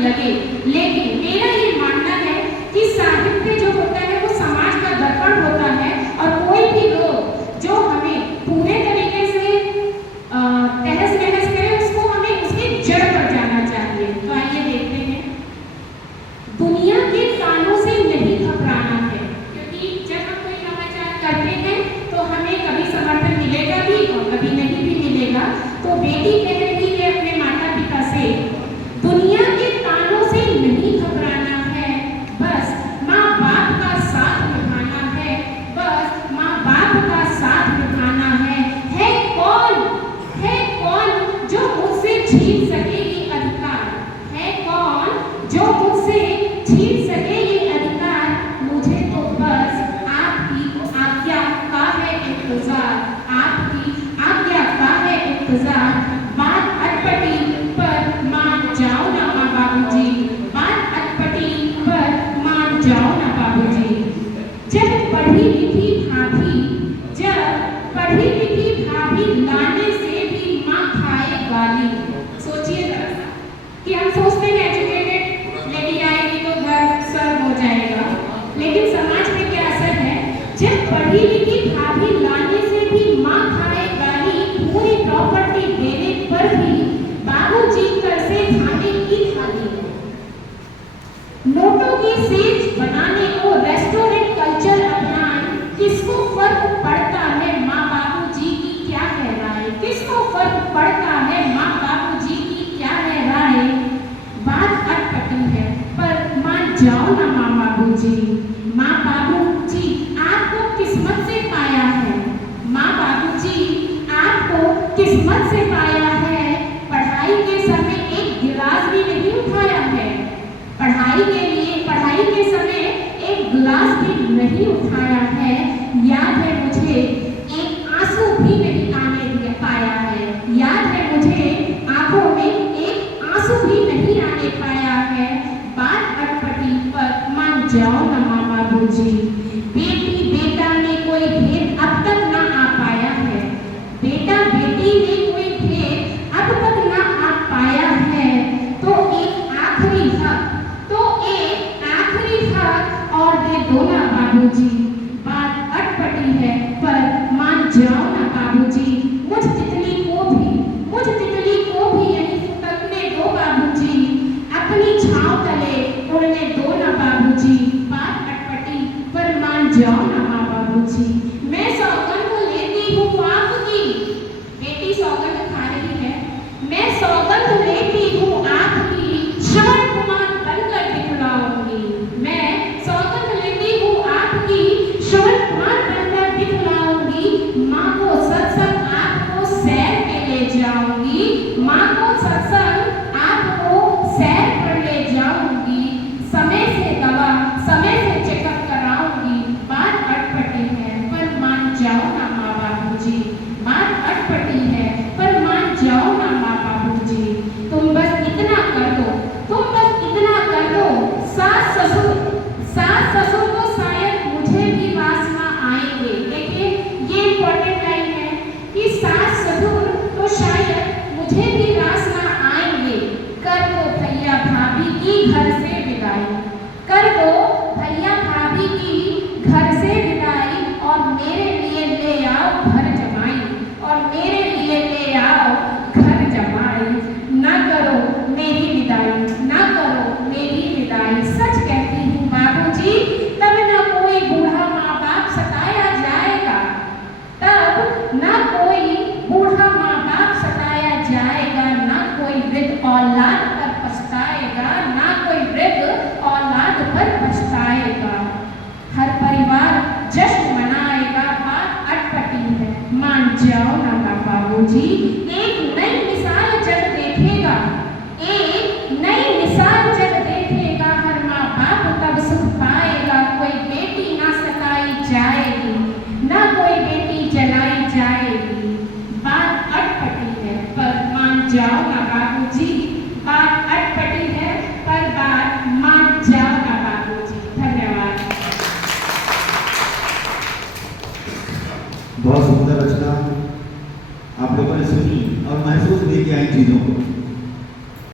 लगे, लेकिन मेरा ये मानना है कि साहित्य जो होता है वो समाज का दर्पण होता है और कोई भी लोग जो हमें पूरे तरीके से तहस नहस करे उसको हमें उसके जड़ पर जाना चाहिए। तो आइए देखते हैं, दुनिया के कानों से नहीं घबराना है, क्योंकि जब हम कोई नवाचार करते हैं तो हमें कभी समर्थन मिलेगा भी और कभी नहीं भी मिलेगा। तो बेटी कह रही है अपने माता पिता से, दुनिया के कानों से नहीं घबराना है, बस माँ बाप का साथ निभाना है, बस माँ बाप का साथ निभाना है। कौन जो मुझसे छीन सके ये अधिकार? है कौन जो मुझसे छीन सके ये अधिकार? मुझे तो बस आपकी आज्ञा का है इंतजार, आपकी आज्ञा का है इंतजार। बात अटपटी पर मान जाओ ना माँ बाबूजी, बात अटपटी पर मान जाओ ना बाबूजी। जब पढ़ी लिखी भाभी लाने से भी माँ खाए गाली। सोचिए जरा सा कि हम सोचते हैं एजुकेटेड लेडी आएगी तो घर सर्व हो जाएगा, लेकिन समाज में क्या असर है? जब पढ़ी लिखी भाभी लाने से भी माँ खाए गाली, पूरी प्रॉपर्टी देने पर भी बाबूजी कर से खाने की थाली। नोटों की सेज बनाने को रेस्टोरेंट कल्चर अपनाए, किसको फर्क पड़ता है माँ बाबूजी की क्या है राय? किसको फर्क पड़ता है माँ बाबूजी की क्या है राय? बात अटपटी है पर मान जाओ ना माँ बाबूजी, माँ बाबूजी आपको किस्मत से पाया है, माँ बाबूजी आपको किस्मत से पाया है। पढ़ाई के समय एक गिलास भी नहीं उठाया है, पढ़ाई के समय एक गिलास भी नहीं उठाया है। याद है मुझे एक आंसू भी नहीं आने पाया है, याद है मुझे आंखों में एक आंसू भी नहीं आने पाया है। बात अटपटी पर मान जाओ ना माँ बाबूजी, बेटी बेटा में कोई भेद अब तक ना आ पाया है, बेटा बेटी में कोई भेद अब तक ना आ पाया है। तो एक आखिरी हक और दे दो ना बाबूजी, बात अटपटी है पर मान जाओ ना बाबूजी। मुझ तितली को भी यहीं फुटकने दो बाबूजी, अपनी छांव तले उड़ने दो ना बाबूजी। बात अटपटी पर मान जाओ ना माँ बाबूजी। मैं सौगंध लेती हूँ आपकी, बेटी सौगंध खा रही है, मैं सौगंध लेती हूँ आपकी, श्रवण कुमार बनकर दिखलाऊंगी। मैं सौगंध लेती हूँ आपकी, श्रवण कुमार बनकर दिखलाऊंगी। माँ को सत्संग आपको सैर पे ले जाऊंगी, माँ को सत्संग आपको सैर पर ले जाऊंगी। समय से दवा समय से चेकअप कराऊंगी। बात अटपटी है पर मान जाओ ना माँ बाबूजी, बात अटपटी है पर मान जाओ ना माँ बाबूजी। तुम बस इतना कर दो, तुम बस इतना कर दो, सास ससुर को शायद मुझे भी वासना आएंगे। देखिए ये इंपॉर्टेंट लाइन है कि सास ससुर तो शायद मुझे भी वासना आएंगे। कर दो भैया भाभी की घर से विदाई, कर दो भैया भाभी की घर से विदाई, और मेरे लिए ले आओ घर जमाई, और मेरे लिए ले आओ घर जमाई। ना करो मेरी विदाई, ना करो मेरी विदाई। सच कहती हूँ बाबूजी, तब ना कोई बूढ़ा माँ बाप सताया जाएगा, तब ना कोई बूढ़ा माँ बाप सताया जाएगा, ना कोई वृद्ध औलाद पर पछताएगा, ना कोई वृद्ध औलाद पर पछताएगा। हर परिवार जश्न मनाएगा। बात अटपटी है, मान जाओ ना माँ बाबूजी। एक नई मिसाल जग देखेगा, एक नई मिसाल जग देखेगा, हर माँ बाप तब सुख पाएगा। कोई बेटी ना सताई जाएगी, ना कोई बेटी जलाई जाएगी। बात अटपटी है पर मान जाओ ना बाबूजी, बात अटपटी है पर बात मान जाओ ना बाबूजी। धन्यवाद। बहुत सुंदर रचना आप लोगों ने सुनी और महसूस भी किया इन चीज़ों